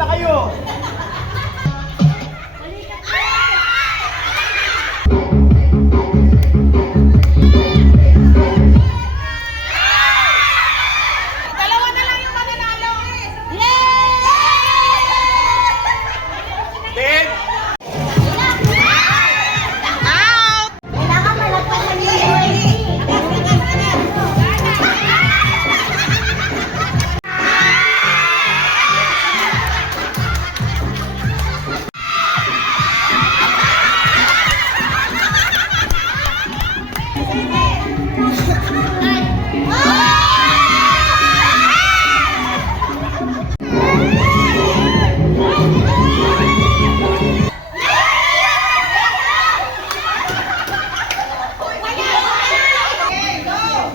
na kayo. Dalawa na lang yung mananalo. Then, Out! Kailangan malagpasan yung UAC.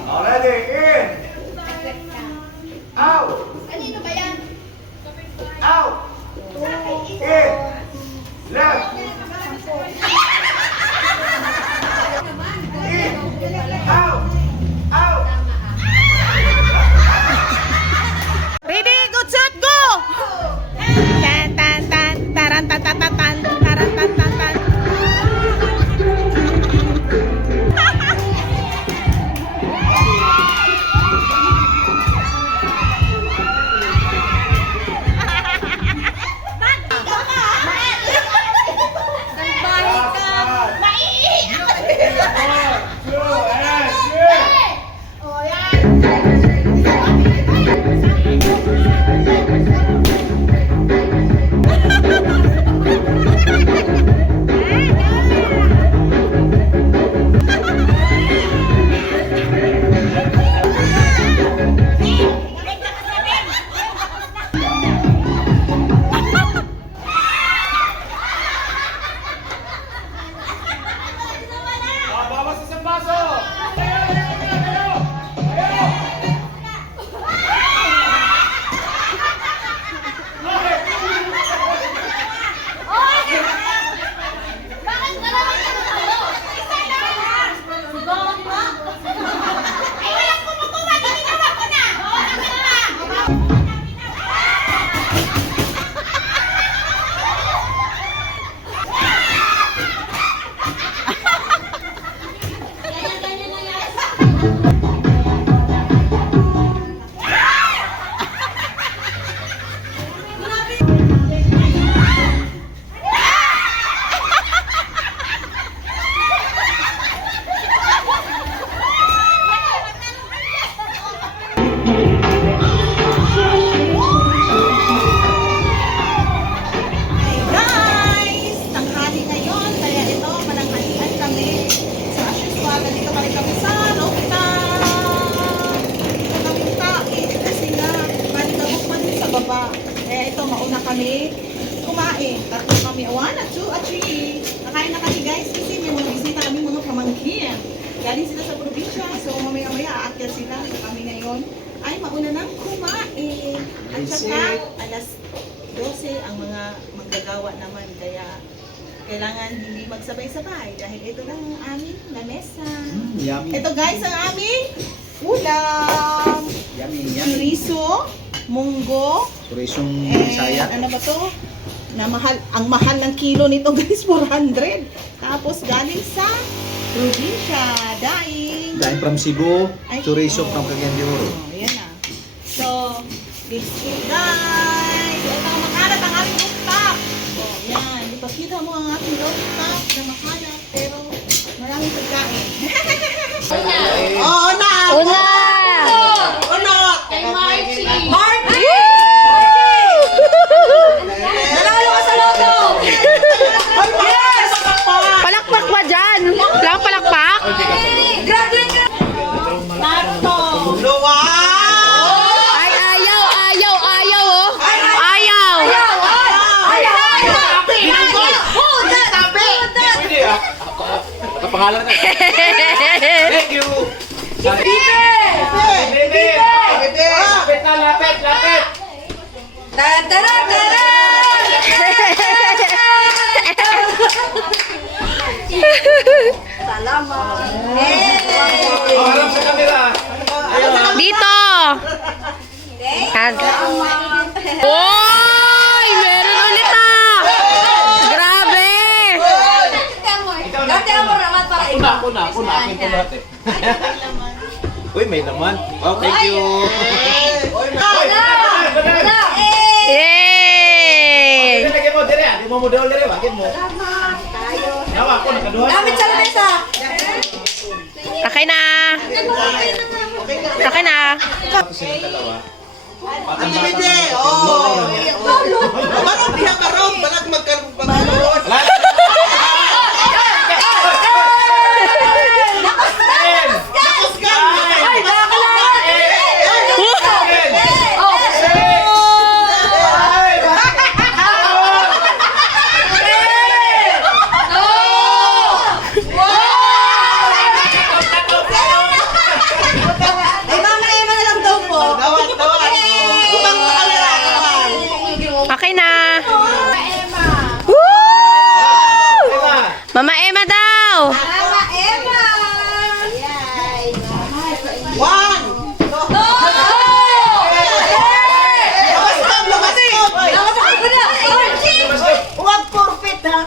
already in. Out. Kanino ba yan? Out. In. Left. In. Out. Out. Ready, good, set, go! Tan, tan, tan, taran, tan, tan, tan, tan, taran, tan, tan, tan. Bawas isang baso. Bakit maraming ano? Isa lang! Goma! Ay, walang kumukuha! Ginawa ko na! Ganyan na yan. Hey guys! Tanghali ngayon, kaya ito, mananghalian kami. So as usual, nandito pa rin kami sa rooftop. Dito kami kain kasi nga, maligabok pa rin sa baba. Kaya ito, mauna kami kumain. Tatlo kami, 1 at 2 at 3. Nakain na kami guys kasi may mga bisita kami mga pamangkin. Galing sila sa probinsya, so mamaya-maya aakyat sila. So kami ngayon ay mauna nang kumain. At saka, alas 12 ang mga manggagawa naman, kaya kailangan hindi magsabay-sabay dahil ito lang ang aming lamesa. Yummy. Ito guys ang aming ulam. Yummy, Chorizo, munggo, Turisong and ano ba to? Na mahal, ang mahal ng kilo nito guys, 400. Tapos galing sa probinsya, daing. Dahil from Cebu, Ay, chorizo oo. from Cagayan de Oro. Oh, yan na. So, biscuit guys. Ito ang makalat ang ating rooftop. Oh, yan. Ipakita mo ang ating rooftop na makalat, pero maraming pagkain. Oh, na! Una! Una! Kay Marcy! Marty! Nanalo ka sa loto! Yes! Palakpak ba dyan? Lang palakpak? Grabe! Narto! Luwa! Ay, ayaw, ayaw, ayaw, oh. Ayaw. Pwede ah. Kapangalan na. Thank you. Bebe! Lapit na, lapit, lapit. Harap sa camera. Dito. Oy, Ako na. Akin to lahat eh. Uy, may laman. Oh, thank you. Yay! Lagyan mo, dire. Di mo daw dire. Bakit mo? Nawa ako, nakaduha. Damit sa lamesa. Okay na. Okay na. Tapos silang dalawa. Ang bibide! Oo! Marong diha karong! Balag magkaroon! Nakos ka! Ay, nakakalahat. Ay, Mama Emma na lang daw po. Dawat! Upang makalala! Okay na. Emma. Woo! Mama Emma daw. Mama Emma. One! Huwag forfeit ha!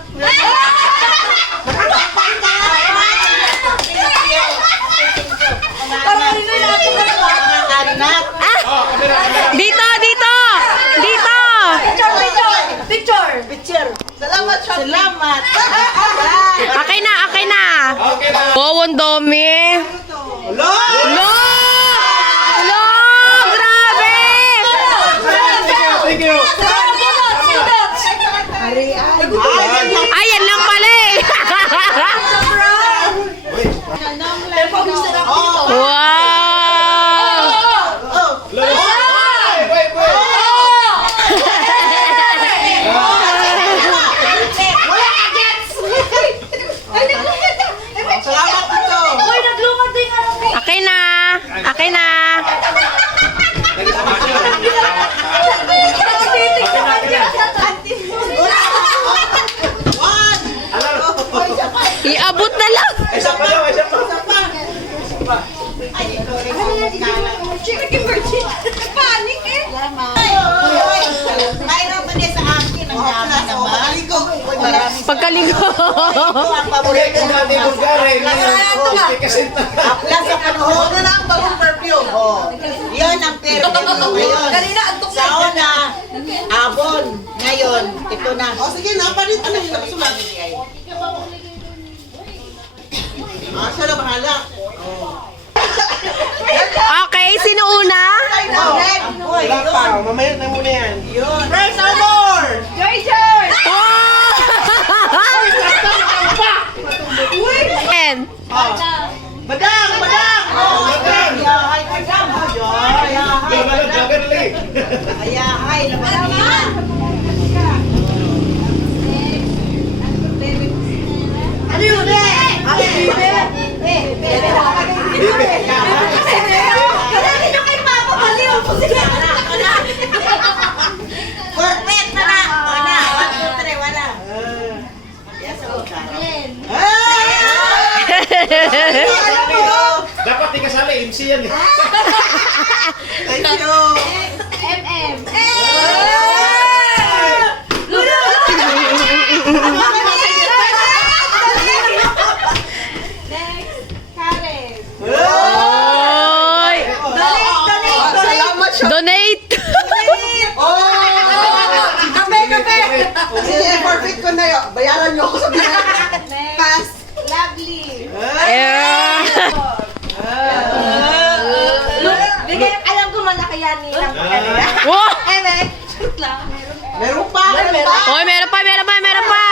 Dito, dito. Dito. Picture. Salamat! Salamat! Okay na, okay na. Okay na. Oh, ang dami. Hello! Lo! Lo! Grabe! Thank you. Ayan lang pala eh. Wow! Wait. Salamat dito! Uy, naglungad din nga lang. Okay na. Okay na. One! Iabot na lang. Isa pa daw, isa pa. Panic eh. Mayroon pa din sa akin ang dami naman. Pagkaligo! Maraming Pagkaligo. ang Okay, paborito kung natin Bulgari, ngayon, kasi Aplas sa panahon na ang bagong perfume. Oh. Yun ang perfume mo ngayon. Kanina, antok Sa una, abon. Ngayon, ito na. O sige na, palitan na yung nakasulat. Siya na bahala. Okay, sino una? Wala pa, mamaya na muna yan. Yun. Press Armor! And, Madang! Madang! Oh, madang! Ayahay, madang! Ayahay! Ayahay, labanan! Ano yun? Ano yun? Kasi nyo kay Papa Baliw. Perfect na na! Wala! 1, 2, 3, wala! Yes, Alam mo! Dapat di kasali, MC yan eh. Thank you! MM. oy, Salamat siya! donate. Kape, kape! Sige, perfect ko na yun. Bayaran niyo ako sa bilang. Pass. Lovely. Yeah. Bigay, alam ko malaki yan ni lang kanila. Wow. Shoot lang. Meron pa! Meron pa! Oy, meron pa, meron pa, meron pa.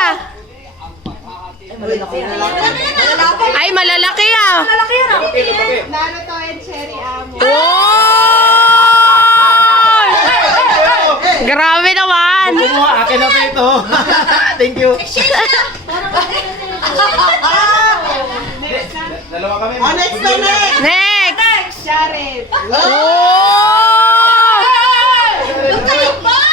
Ay, malalaki ah. Malaki yan ah. Naruto and Cherry Amo. Oy! Grabe naman. Kumuha, akin na ito. Thank you. Dalawa kami. Oh, next na next! Next. Jared. Oh!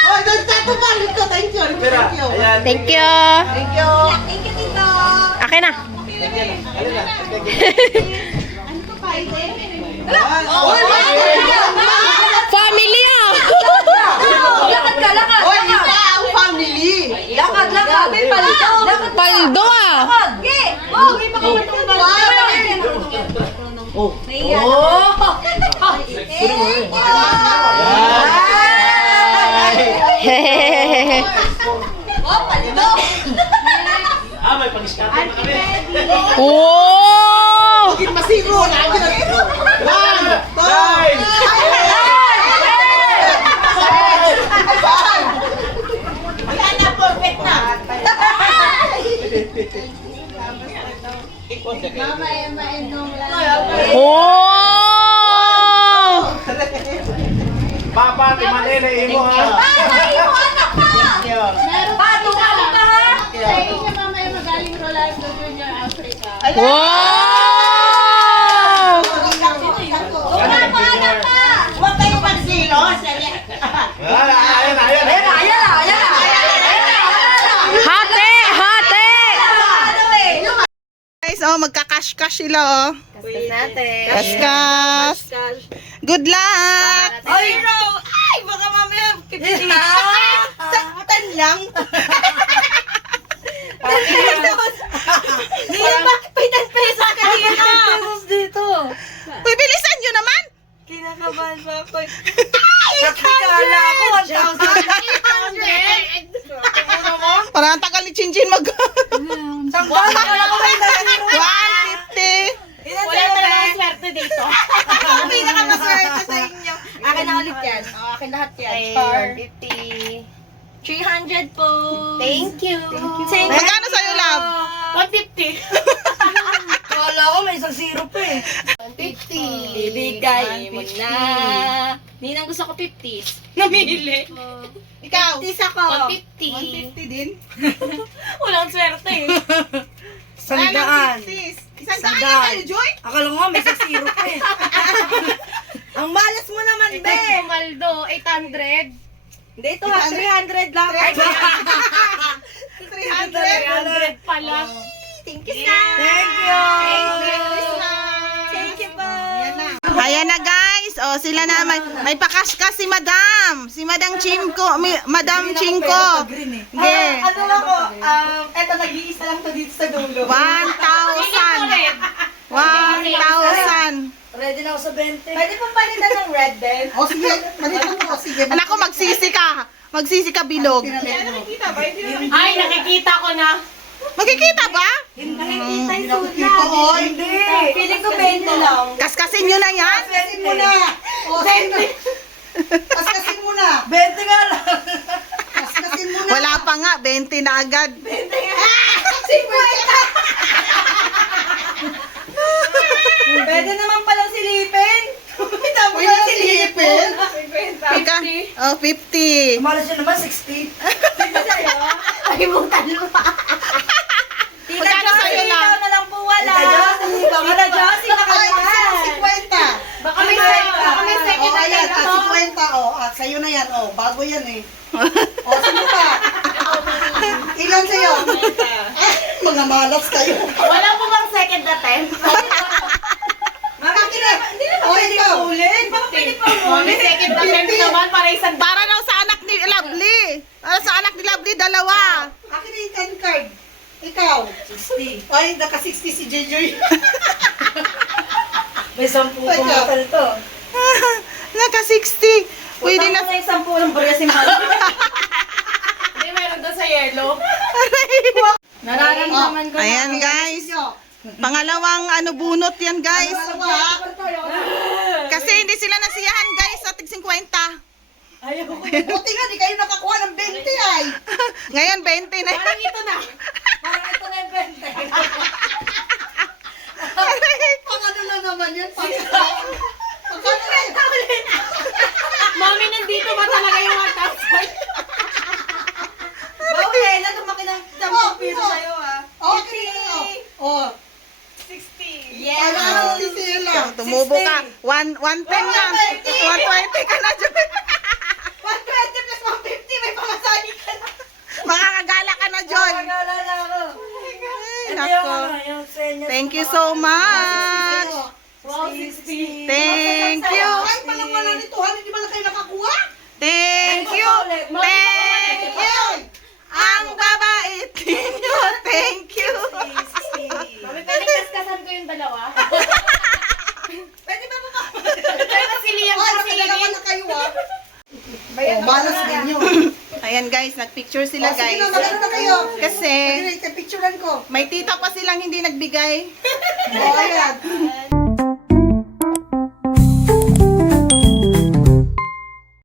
Oh, nagtatubal ito. Thank you. Pera, Thank you. ayan. Thank you. Thank you. Thank you, Tito. Okay na. Alin na? Ano to pa? Family ah. Lakad ka, lakad. Oh, iba ang family. Lakad, lakad. May palito. Paldo ah. Okay. Oh, may pakamatong ba? Oh. Naiya. Hehehehe. Oh, paldo. Ah, may pang-scatter na kami. Oh! Masigo! One! Nine! Wala na, perfect na. Oh! Papa, timali na imo ha. Pato ka lang ba ha? Wow! Umama pa. Huwag kayo magsilo. Ayan na. Hati! Hati! Guys, oh, magka-cash-cash sila, oh. Natin. Cash-cash. Good luck! Ay, no! Ay, baka mamaya pipili. Saktan lang. Hindi ba? 10 pesos kanina. 10 pesos dito. Uy, bilisan nyo naman. Kinakabahan pa ako. Ay! Kala ako 1,800. Parang ang tagal ni Chinjin mag... Wala ko may 150. Wala talaga swerte dito. Ako pinakamaswerte sa inyo. Akin na ulit yan. Akin lahat yan. Char. 50. 300 po. Thank you. Magkano sa'yo, love? 150. Kala ko may isang zero pa eh. 150. Ibigay mo na. Ninang gusto ko 50. Namili. Ikaw? 50 ako. 150 din? Walang swerte eh. Sandaan. Isang daan na sa'yo, Joy? Akala ko nga may isang zero pa eh. Ang malas mo naman, be. Maldo, 800. Hindi, ito ha. 300 lang. 300 pala. Thank you, sir. Thank you. Thank you po. Ayan na, guys. O, sila na. May pakas-kas si Madam. Si Madam Chinko. Madam Chinko. Yeah. Ano ako, eto nag-iisa lang to dito sa dulo. 1,000. 1,000. Ready na ako sa 20. Pwede pong palitan ng red din. O sige, manitan mo. Sige. Anak ko, magsisi ka. Magsisi ka, bilog. Ay, nakikita ko na. Magkikita ba? Nakikita yung suit Nakikita, na. oy. Hindi. Feeling ko 20 lang. Kaskasin nyo na yan. Kaskasin mo na. O, kaskasin mo na. 20 nga lang. Kaskasin mo na. Wala pa nga. 20 na agad. 20 nga. 50. Pwede naman palang silipin. Uy, nasilipin. Ika? Oh, 50. Malas yun naman, 60. Dito sa'yo? Ay, butan mo. Tita Magkano sa'yo Josie, lang? ikaw na lang po wala. Tita Josie, Ay, nakalimutan. 50. Baka may second O, na ayan, yan ako. 50. O, at sa'yo na yan. O, bago yan eh. O, sino pa? Ilan sa'yo? Ay, mga malas kayo. Wala po bang second attempt? Hindi naman O, pwede ikaw. ulit. Baka pwede pa ulit. Second attempt naman para isang... Para daw sa anak ni Lovely. Para sa anak ni Lovely, dalawa. Akin na yung 10 card. Ikaw. 60. Ay, naka-60 si JJ. May 10 Teka. kumatal to. Naka-60. Pwede na. May 10 ng barya si Mami. Hindi, meron doon sa yellow. Nararamdaman ko. Ayan, guys. Pangalawang bunot yan, guys. Kasi hindi sila nasiyahan, guys, sa tig 50. Buti nga, di kayo nakakuha ng 20 ay. Ngayon, 20 na. Parang ito na. Parang ito na yung 20. Pang ano na naman yan? Pagkano na yan? Mami, nandito ba talaga yung 1,000? Bawal, lang lumaki ng 10 piso sa'yo ah. Okay. O. 60. Yes. Yeah. 60 sila. Tumubo ka. 110 na. 120 ka na, Joy. 120 plus 150, may pangasali ka na. Makakagala ka na, Joy. Magala na ako. Ay, Ito nako. yung senya. Thank you so much. Wow, 60. Thank you. Ay, palang wala nito. Hindi ba na kayo nakakuha? Thank you. Thank you. Ang babait ninyo. Thank you. Mami, pwede kaskasan ko yung dalawa. Pwede ba ba? Pero si Liam Ay, kasi nakadalawa na kayo ah. Balas din nyo. Ayan guys, nagpicture sila Sige guys. na, magano na kayo. Kasi Pwede na, picturean ko. may tita pa silang hindi nagbigay. O, ayan.